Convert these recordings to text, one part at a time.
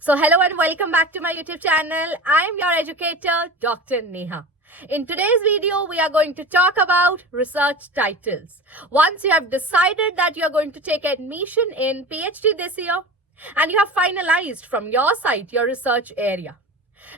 So hello and welcome back to my YouTube channel. I am your educator, Dr. Neha. In today's video, we are going to talk about research titles. Once you have decided that you are going to take admission in PhD this year and you have finalized from your side your research area,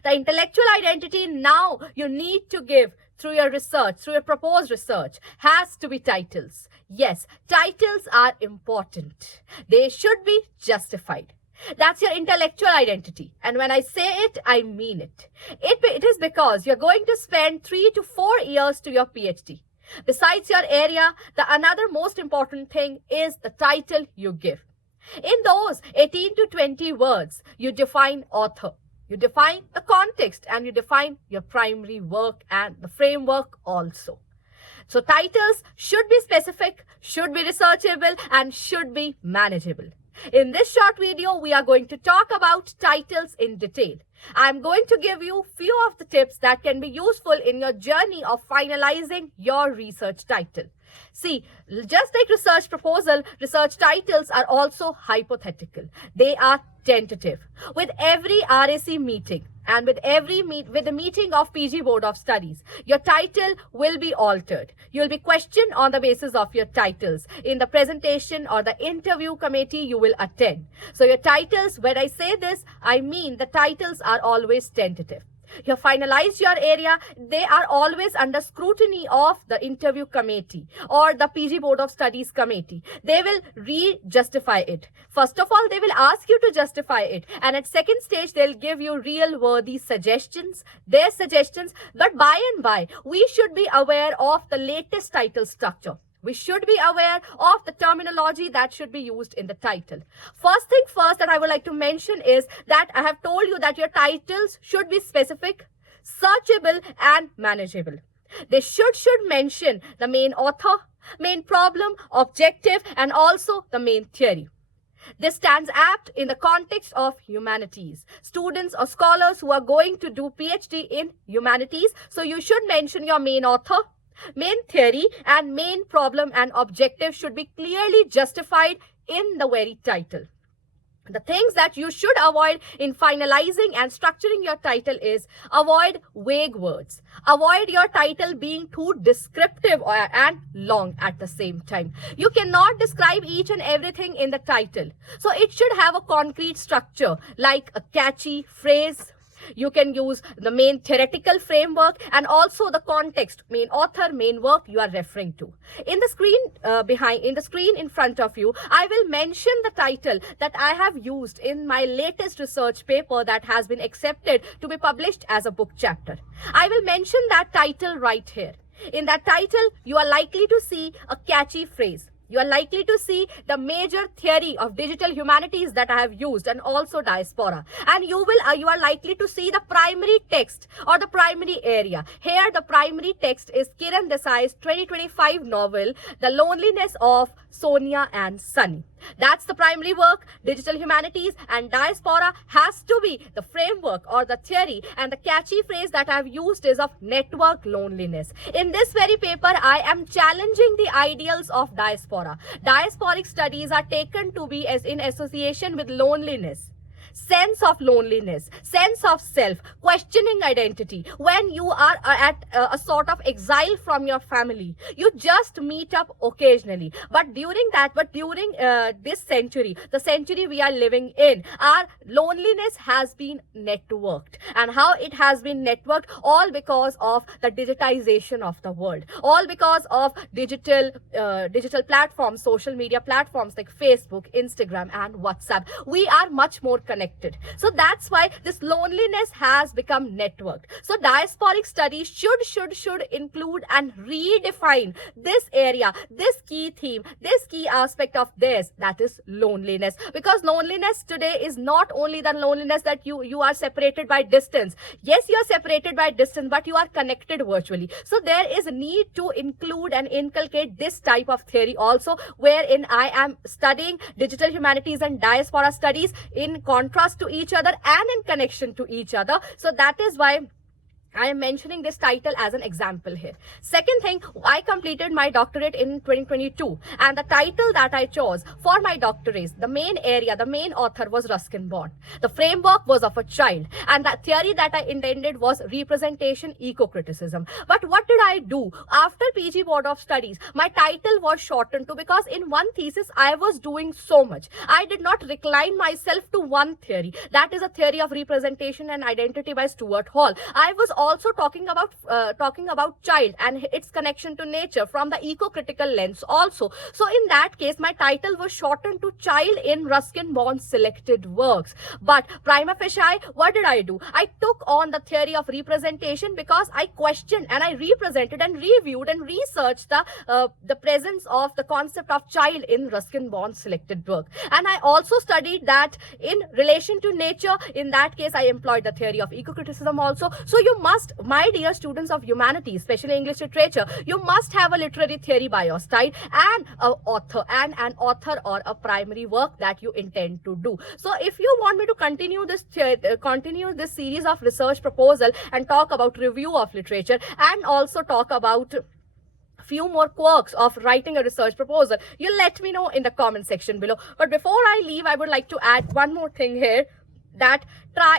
the intellectual identity now you need to give through your research, through your proposed research, has to be titles. Yes, titles are important. They should be justified. That's your intellectual identity. And when I say it, I mean it. It is because you're going to spend 3 to 4 years to your PhD. Besides your area, the another most important thing is the title you give. In those 18 to 20 words, you define author. You define the context and you define your primary work and the framework also. So titles should be specific, should be researchable, and should be manageable. In this short video, we are going to talk about titles in detail. I'm going to give you few of the tips that can be useful in your journey of finalizing your research title. See, just like research proposal, research titles are also hypothetical. They are tentative. With every RAC meeting and with the meeting of PG Board of Studies, your title will be altered. You'll be questioned on the basis of your titles in the presentation or the interview committee you will attend. So your titles, when I say this, I mean the titles are always tentative. You have finalized your area, they are always under scrutiny of the interview committee or the PG Board of Studies committee. They will re-justify it. First of all, they will ask you to justify it. And at second stage, they'll give you real worthy suggestions, their suggestions. But by and by, we should be aware of the latest title structure. We should be aware of the terminology that should be used in the title. First thing first that I would like to mention is that I have told you that your titles should be specific, searchable, and manageable. They should mention the main author, main problem, objective, and also the main theory. This stands apt in the context of humanities. Students or scholars who are going to do PhD in humanities, so you should mention your main author, main theory, and main problem and objective should be clearly justified in the very title. The things that you should avoid in finalizing and structuring your title is avoid vague words. Avoid your title being too descriptive and long at the same time. You cannot describe each and everything in the title. So it should have a concrete structure like a catchy phrase. You can use the main theoretical framework and also the context, main author, main work you are referring to. In the screen in front of you, I will mention the title that I have used in my latest research paper that has been accepted to be published as a book chapter. I will mention that title right here. In that title, you are likely to see a catchy phrase. You are likely to see the major theory of digital humanities that I have used and also diaspora. And you are likely to see the primary text or the primary area. Here the primary text is Kiran Desai's 2025 novel, The Loneliness of Sonia and Sunny. That's the primary work. Digital humanities and diaspora has to be the framework or the theory, and the catchy phrase that I've used is of network loneliness. In this very paper, I am challenging the ideals of diaspora. Diasporic studies are taken to be as in association with loneliness. Sense of loneliness, sense of self, questioning identity. When you are at a sort of exile from your family, you just meet up occasionally. But during this century, the century we are living in, our loneliness has been networked. And how it has been networked? All because of the digitization of the world. All because of digital platforms, social media platforms like Facebook, Instagram, and WhatsApp. We are much more connected. So that's why this loneliness has become networked. So diasporic studies should include and redefine this area, this key theme, this key aspect of this, that is loneliness. Because loneliness today is not only the loneliness that you are separated by distance. Yes, you are separated by distance, but you are connected virtually. So there is a need to include and inculcate this type of theory also, wherein I am studying digital humanities and diaspora studies in contrast to each other and in connection to each other. So that is why I am mentioning this title as an example here. Second thing, I completed my doctorate in 2022, and the title that I chose for my doctorate, the main area, the main author was Ruskin Bond. The framework was of a child, and the theory that I intended was representation eco-criticism. But what did I do? After PG Board of Studies, my title was shortened to, because in one thesis I was doing so much. I did not recline myself to one theory. That is a theory of representation and identity by Stuart Hall. I was also talking about child and its connection to nature from the eco-critical lens also. So in that case, my title was shortened to Child in Ruskin Bond's Selected Works. But prima facie, what did I do? I took on the theory of representation because I questioned and I represented and reviewed and researched the presence of the concept of child in Ruskin Bond's selected work. And I also studied that in relation to nature. In that case, I employed the theory of eco-criticism also. So you must, my dear students of humanities, especially English literature, you must have a literary theory by your side and an author or a primary work that you intend to do. So if you want me to continue this series of research proposal and talk about review of literature and also talk about few more quirks of writing a research proposal, you let me know in the comment section below. But before I leave, I would like to add one more thing here, that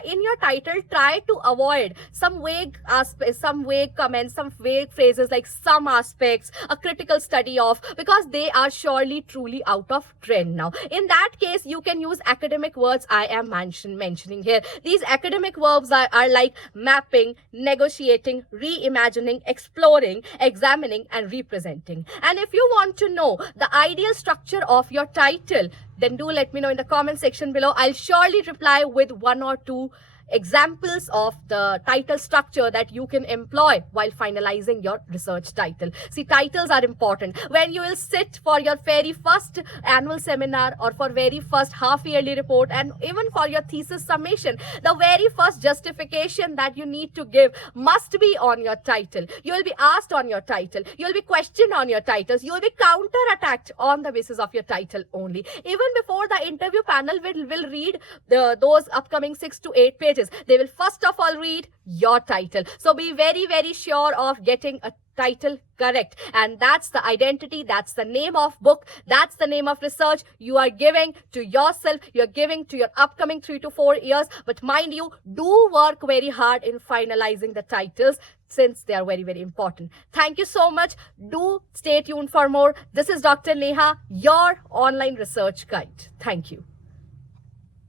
in your title, try to avoid some vague aspects, some vague comments, some vague phrases like some aspects, a critical study of, because they are surely truly out of trend now. In that case, you can use academic words I am mentioning here. These academic verbs are like mapping, negotiating, reimagining, exploring, examining, and representing. And if you want to know the ideal structure of your title, then do let me know in the comment section below. I'll surely reply with one or two examples of the title structure that you can employ while finalizing your research title. See, titles are important. When you will sit for your very first annual seminar or for very first half-yearly report and even for your thesis summation, the very first justification that you need to give must be on your title. You will be asked on your title. You will be questioned on your titles. You will be counter-attacked on the basis of your title only. Even before the interview panel will read those upcoming 6 to 8 pages, they will first of all read your title. So be very, very sure of getting a title correct. And that's the identity, that's the name of book, that's the name of research you are giving to yourself, you're giving to your upcoming 3 to 4 years. But mind you, do work very hard in finalizing the titles, since they are very, very important. Thank you so much. Do stay tuned for more. This is Dr. Neha, your online research guide. Thank you.